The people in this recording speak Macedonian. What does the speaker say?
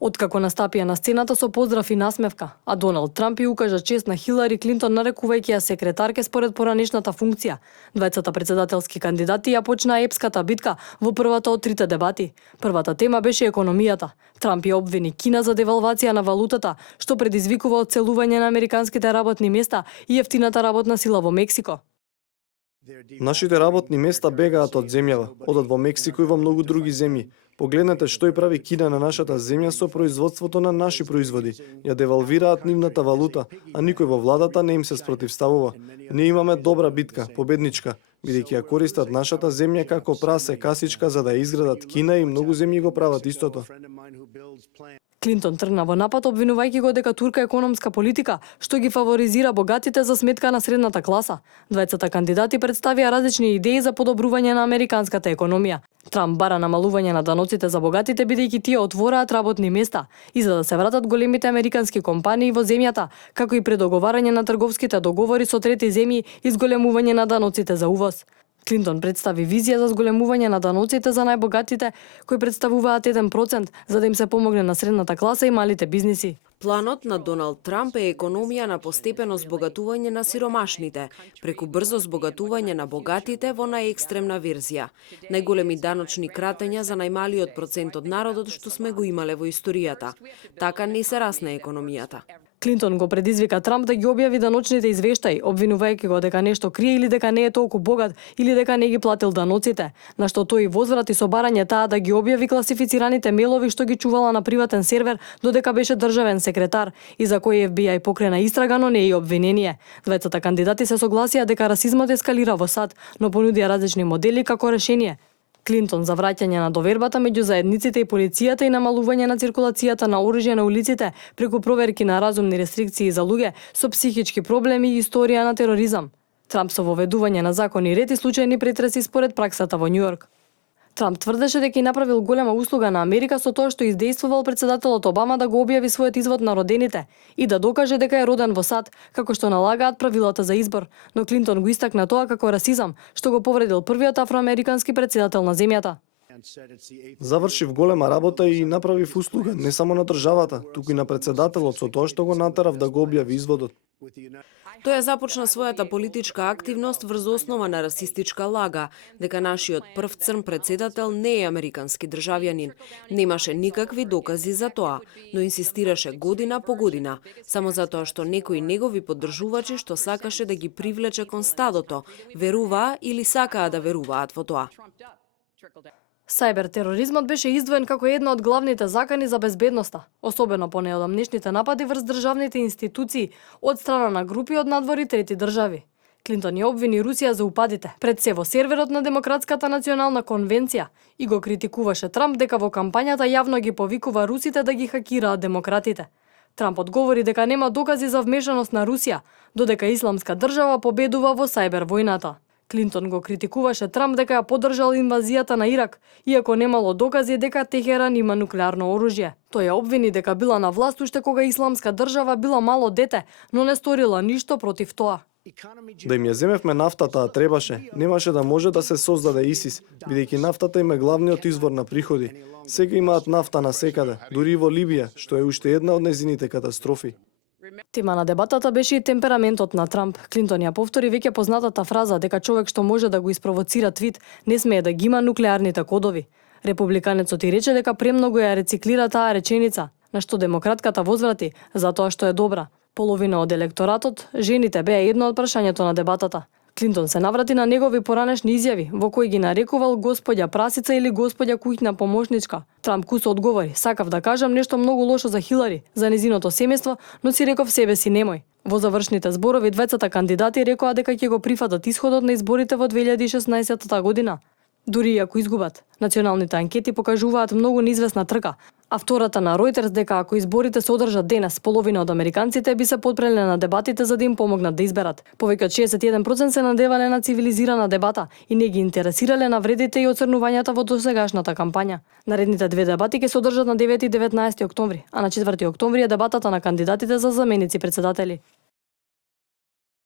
Откако настапија на сцената со поздрав и насмевка, а Доналд Трамп ја укажа чест на Хилари Клинтон нарекувајќи ја секретарке според поранешната функција. Двајцата председателски кандидати ја почнаа епската битка во првата од трите дебати. Првата тема беше економијата. Трамп ја обвини Кина за девалвација на валутата, што предизвикува оцелување на американските работни места и ефтината работна сила во Мексико. Нашите работни места бегаат од земјава, одат во Мексико и во многу други земји. Погледнете што и прави Кина на нашата земја со производството на наши производи. Ја девалвираат нивната валута, а никој во владата не им се спротивставува. Ние имаме добра битка, победничка, бидејќи ја користат нашата земја како прасе касичка за да ја изградат Кина и многу земји го прават истото. Клинтон тргна во напад обвинувајќи го дека турка економска политика што ги фаворизира богатите за сметка на средната класа. Двајцата кандидати представија различни идеи за подобрување на американската економија. Трамп бара намалување на даноците за богатите бидејќи тие отвораат работни места и за да се вратат големите американски компании во земјата, како и предоговарање на трговските договори со трети земји и зголемување на даноците за увоз. Клинтон представи визија за зголемување на даноците за најбогатите, кои представуваат 1%, за да им се помогне на средната класа и малите бизниси. Планот на Доналд Трамп е економија на постепено збогатување на сиромашните, преку брзо збогатување на богатите во најекстремна верзија. Најголеми даночни кратења за најмалиот процент од народот што сме го имале во историјата. Така не се расне економијата. Клинтон го предизвика Трамп да ги објави даночните извештаи, обвинувајќи го дека нешто крие или дека не е толку богат или дека не ги платил даноците, на што тој возврати со барање таа да ги објави класифицираните мејлови што ги чувала на приватен сервер додека беше државен секретар и за кој FBI покрена истрага, но не и обвинение. Двајцата кандидати се согласија дека расизмот ескалира во САД, но понудија различни модели како решение. Клинтон за враќање на довербата меѓу заедниците и полицијата и намалување на циркулацијата на оружје на улиците преку проверки на разумни рестрикции за луѓе со психички проблеми и историја на тероризам. Трамп со воведување на закони ред и случајни претреси според праксата во Њујорк. Трамп тврдеше дека и направил голема услуга на Америка со тоа што издействувал председателот Обама да го објави својот извод на родените и да докаже дека е роден во САД, како што налагаат правилата за избор, но Клинтон го истакна тоа како расизам, што го повредил првиот афроамерикански председател на земјата. Завршив голема работа и направив услуга не само на државата, туку и на председателот со тоа што го натерав да го објави изводот. Тој започна својата политичка активност врз основа на расистичка лага, дека нашиот прв црн председател не е американски државјанин. Немаше никакви докази за тоа, но инсистираше година по година, само затоа што некои негови поддржувачи што сакаше да ги привлече кон стадото, веруваа или сакаа да веруваат во тоа. Сајбертероризмот беше издвоен како една од главните закани за безбедноста, особено по неодамнешните напади врз државните институции од страна на групи од надвор и трети држави. Клинтон ја обвини Русија за упадите, пред се во серверот на Демократската национална конвенција и го критикуваше Трамп дека во кампањата јавно ги повикува русите да ги хакираат демократите. Трамп одговори дека нема докази за вмешаност на Русија, додека Исламска држава победува во сајбер војната. Клинтон го критикуваше Трамп дека ја поддржал инвазијата на Ирак, иако немало докази дека Техеран има нуклеарно оружје. Тој ја обвини дека била на власт уште кога Исламска држава била мало дете, но не сторила ништо против тоа. Да им ја земевме нафтата, а требаше, немаше да може да се создаде ИСИС, бидејќи нафтата им е главниот извор на приходи. Сега имаат нафта насекаде, дури и во Либија, што е уште една од незините катастрофи. Тема на дебатата беше и темпераментот на Трамп. Клинтон ја повтори веќе познатата фраза дека човек што може да го испровоцира твит не смее да ги има нуклеарните кодови. Републиканецот и рече дека премногу ја рециклира таа реченица, на што демократката возврати затоа што е добра. Половина од електоратот, жените, беа едно од прашањето на дебатата. Клинтон се наврати на негови поранешни изјави, во кои ги нарекувал господја прасица или господја куќна помошничка. Трамп кусо одговори: "Сакав да кажам нешто многу лошо за Хилари, за незиното семејство, но си реков себе си немој." Во завршните зборови двајцата кандидати рекоа дека ќе го прифатат исходот на изборите во 2016 година. Дури и ако изгубат, националните анкети покажуваат многу неизвестна трка, а втората на Reuters дека ако изборите се одржат денес, половина од американците би се потпреле на дебатите за да им помогнат да изберат. Повеќе од 61% се надевале на цивилизирана дебата и не ги интересирале навредите и оцрнувањата во досегашната кампања. Наредните две дебати ќе се одржат на 9 и 19 октомври, а на 4 октомври е дебатата на кандидатите за заменици председатели.